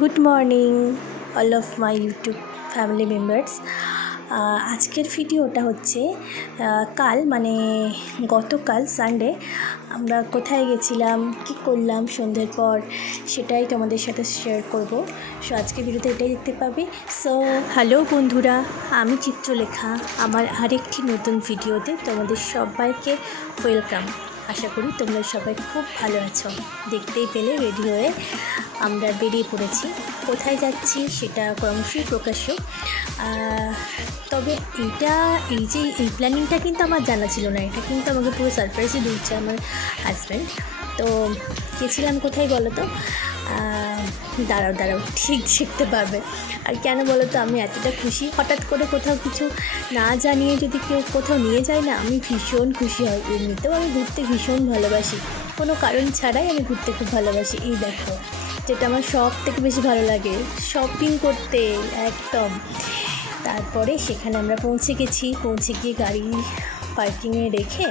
Good morning all of my YouTube family members. আজকের ভিডিওটা হচ্ছে কাল মানে গতকাল সানডে আমরা কোথায় গেছিলাম, কি করলাম সন্ধ্যের পর, সেটাই তোমাদের সাথে শেয়ার করব। সো আজকের ভিডিওতে এটাই দেখতে পাবে। সো হ্যালো বন্ধুরা, আমি চিত্রলেখা আমার আরেকটি নতুন ভিডিওতে তোমাদের সবাইকে ওয়েলকাম। আশা করি তোমরা সবাই খুব ভালো আছো। দেখতেই পেলে রেডি হয়ে আমরা বেরিয়ে পড়েছি। কোথায় যাচ্ছি সেটা ক্রমশই প্রকাশ্য। তবে এই প্ল্যানিংটা কিন্তু আমার জানা ছিল না। এটা কিন্তু আমাকে পুরো সারপ্রাইজে দিচ্ছে আমার হাজব্যান্ড। তো গেছিলাম কোথায় বলো তো? দাঁড়াও ঠিক দেখতে পারবে। আর কেন বলো তো আমি এতটা খুশি, হঠাৎ করে কোথাও কিছু না জানিয়ে যদি কেউ কোথাও নিয়ে যায় না, আমি ভীষণ খুশি হই। এমনিতেও আমি ঘুরতে ভীষণ ভালোবাসি, কোনো কারণ ছাড়াই আমি ঘুরতে খুব ভালোবাসি। এই দেখো, যেটা আমার সব থেকে বেশি ভালো লাগে, শপিং করতে একদম। তারপরে সেখানে আমরা পৌঁছে গিয়ে গাড়ি পার্কিংয়ে রেখে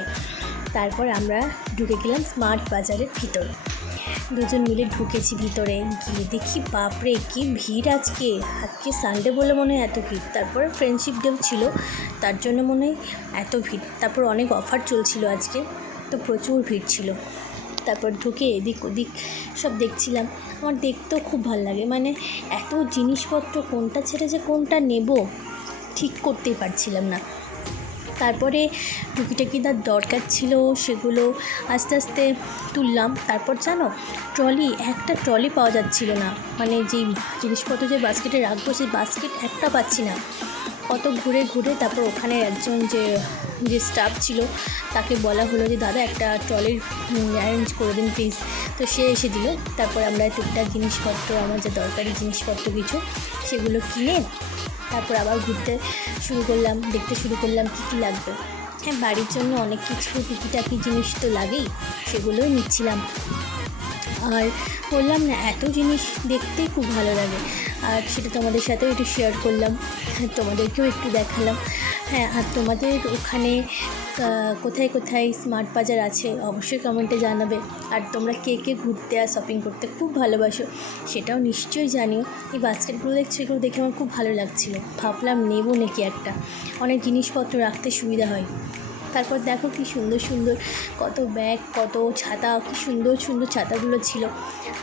তারপর আমরা ঢুকে গেলাম স্মার্ট বাজারের ভিতর। দুজন মিলে ঢুকেছি ভিতরে, গিয়ে দেখি বাপরে কি ভিড়। আজকে সানডে বলে মনে হয় এত ভিড়। তারপরে ফ্রেন্ডশিপ ডেও ছিল, তার জন্য মনে হয় এত ভিড়। তারপর অনেক অফার চলছিল আজকে, তো প্রচুর ভিড় ছিল। তারপর ঢুকে এদিক ওদিক সব দেখছিলাম। আমার দেখতেও খুব ভালো লাগে, মানে এত জিনিসপত্র কোনটা ছেড়ে যে কোনটা নেব ঠিক করতেই পারছিলাম না। তারপরে টুকিটাকি তার দরকার ছিল সেগুলো আস্তে আস্তে তুললাম। তারপর জানো, একটা ট্রলি পাওয়া যাচ্ছিল না, মানে যেই জিনিসপত্র যে বাস্কেটে রাখবো সেই বাস্কেট একটা পাচ্ছি না। কত ঘুরে তারপর ওখানে একজন যে স্টাফ ছিল তাকে বলা হলো যে দাদা একটা ট্রলির অ্যারেঞ্জ করে দিন প্লিজ। তো সে এসে দিল। তারপর আমরা টুকটাক জিনিসপত্র, আমার যে দরকারি জিনিসপত্র কিছু সেগুলো কিনে তারপর আবার ঘুরতে শুরু করলাম, দেখতে শুরু করলাম কী লাগবে। হ্যাঁ, বাড়ির জন্য অনেক কিছু টুকিটাকি জিনিস তো লাগেই, সেগুলোই নিচ্ছিলাম। আর বললাম না, এত জিনিস দেখতেই খুব ভালো লাগে, আর সেটা তোমাদের সাথেও একটু শেয়ার করলাম, তোমাদেরকেও একটু দেখালাম। হ্যাঁ, আর তোমাদের ওখানে কোথায় স্মার্ট বাজার আছে অবশ্যই কমেন্টে জানাবে। আর তোমরা কে ঘুরতে আর শপিং করতে খুব ভালোবাসো সেটাও নিশ্চয়ই জানিও। এই বাস্কেটগুলো দেখছো, এগুলো দেখে আমার খুব ভালো লাগছিলো, ভাবলাম নেবো নাকি একটা, অনেক জিনিসপত্র রাখতে সুবিধা হয়। তারপর দেখো কি সুন্দর কত ব্যাগ, কত ছাতা, কি সুন্দর ছাতাগুলো ছিল।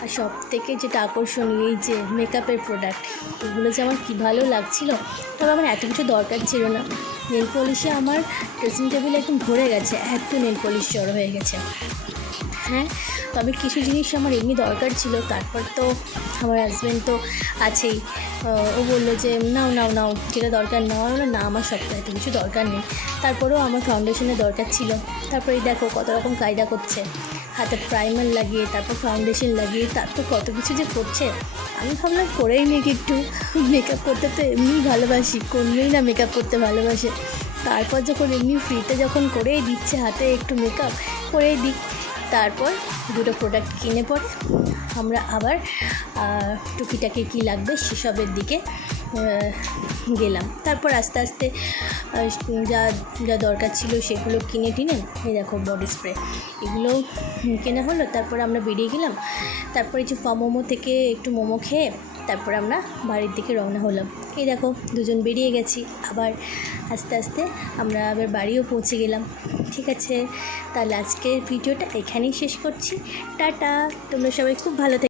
আর সব থেকে যেটা আকর্ষণীয়, এই যে মেকআপের প্রোডাক্ট, এগুলো যে আমার কী ভালো লাগছিলো। তবে আমার এত কিছু দরকার ছিল না। নেল পলিশে আমার ড্রেসিং টেবিলে একদম ভরে গেছে, এত নেল পলিশ জড়ো হয়ে গেছে। হ্যাঁ, তবে কিছু জিনিস আমার এমনি দরকার ছিল। তারপর তো আমার হাজব্যান্ড তো আছেই, ও বললো যে নাও যেটা দরকার নেওয়া হলো না, আমার সপ্তাহে এত কিছু দরকার নেই। তারপরেও আমার ফাউন্ডেশনের দরকার ছিল। তারপরে দেখো কত রকম কায়দা করছে, হাতে প্রাইমার লাগিয়ে তারপর ফাউন্ডেশন লাগিয়ে তারপর কত কিছু যে করছে। আমি ভাবলাম করেই নিই একটু, মেকআপ করতে তো এমনিই ভালোবাসি, কোনই না মেকআপ করতে ভালোবাসে। তারপর যখন এমনি ফ্রিতে যখন করেই দিচ্ছে হাতে একটু মেকআপ করেই দিই। তারপর দুটো প্রোডাক্ট কিনে পরে আমরা আবার টুকিটাকি কী লাগবে সেসবের দিকে গেলাম। তারপর আস্তে আস্তে যা দরকার ছিল সেগুলো কিনে এই দেখো বডি স্প্রে, এগুলো কেনা হলো। তারপর আমরা বেরিয়ে গেলাম। তারপরে যে মোমো থেকে একটু মোমো খেয়ে তারপর আমরা বাড়ির দিকে রওনা হলাম। এই দেখো দুজন বেরিয়ে গেছি, আবার আস্তে আস্তে আমরা আবার বাড়িও পৌঁছে গেলাম। ঠিক আছে, তাহলে আজকের ভিডিওটা এখানেই শেষ করছি। টাটা, তোমরা সবাই খুব ভালো থেকো।